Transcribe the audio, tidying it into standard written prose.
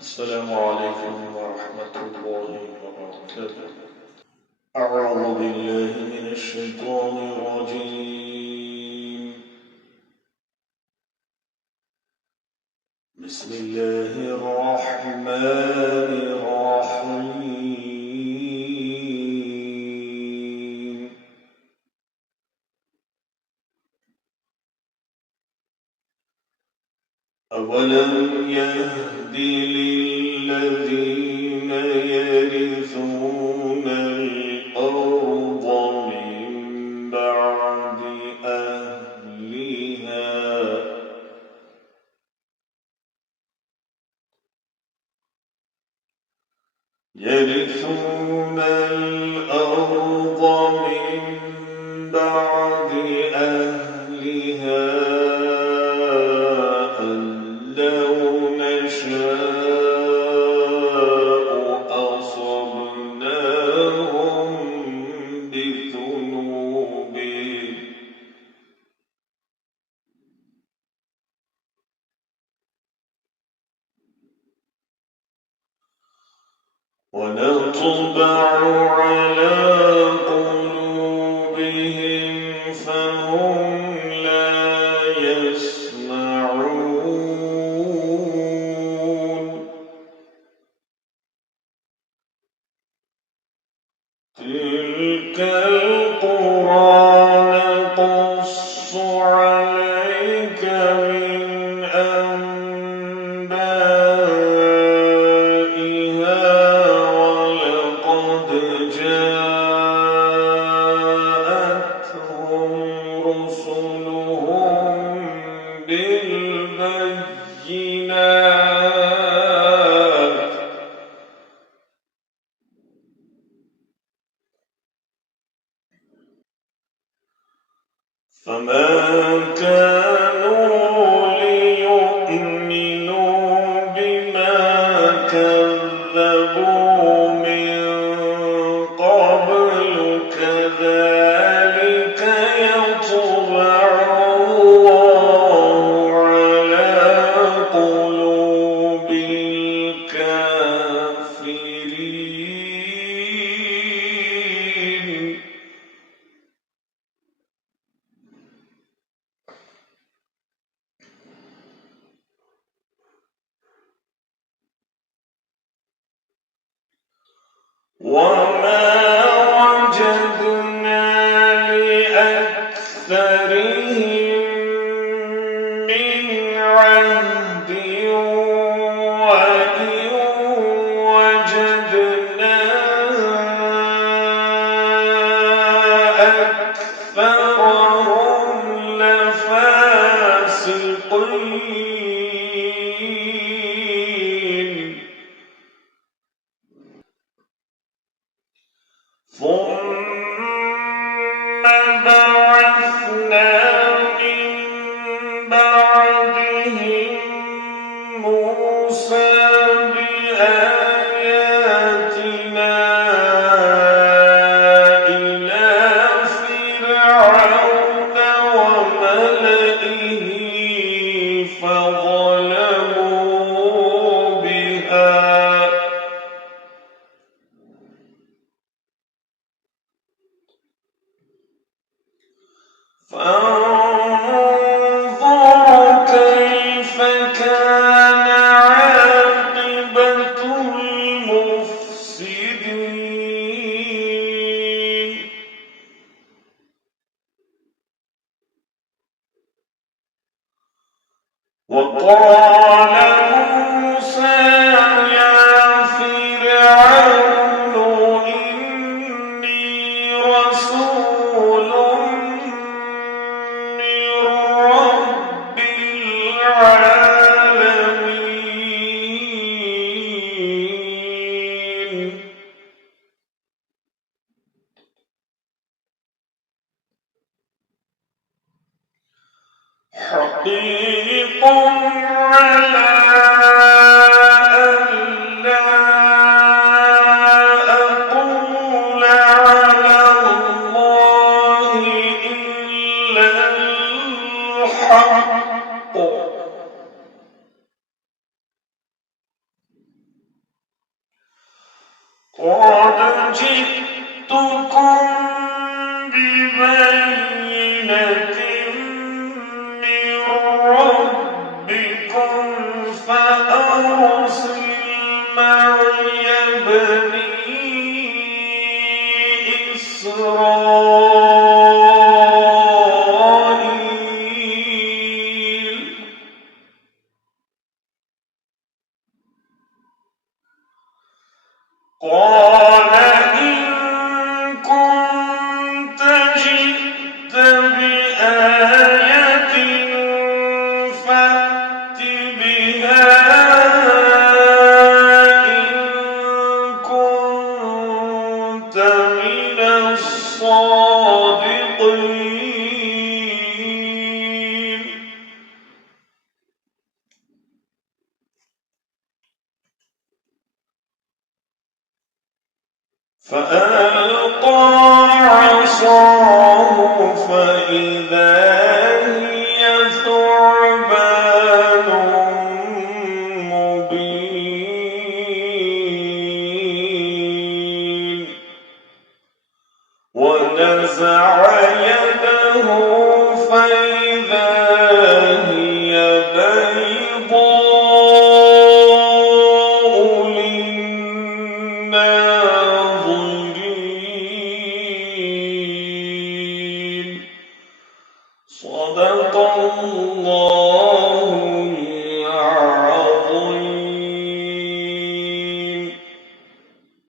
السلام عليكم ورحمة الله وبركاته. أعوذ بالله من الشيطان الرجيم. بسم الله الرحمن الرحيم. أولم يهد للذين يرثون الأرض من بعد أهلها أن لو نشاء أصبناهم بذنوبهم ونطبع على قلوبهم فهم لا يسمعون. تلك القرى نقص عليك من أنبائها ولقد جاءتهم رسلهم بالبينات فما كانوا ليؤمنوا بما كذبوا من قبل كذلك يطبع الله على قلوب الكافرين. وما وجدنا لأكثرهم من عهد وإن وجدنا أكثرهم لفاسقين. ثم بعثنا من بعدهم موسى بآياتنا إلى فرعون وملئه فظلموا بها فانظر كيف كان عاقبة المفسدين. وقال موسى يا فرعون إني رسول من رب العالمين. حقيق على ألا أقول على الله إلا الحق قد جئتكم ببينة من ربكم فأرسل معي بني إسرائيل. قال إن كنت جئت بآية فأت بها إن كنت من الصادقين. فألقى عصاه فإذا هي ثعبان مبين ونزع يده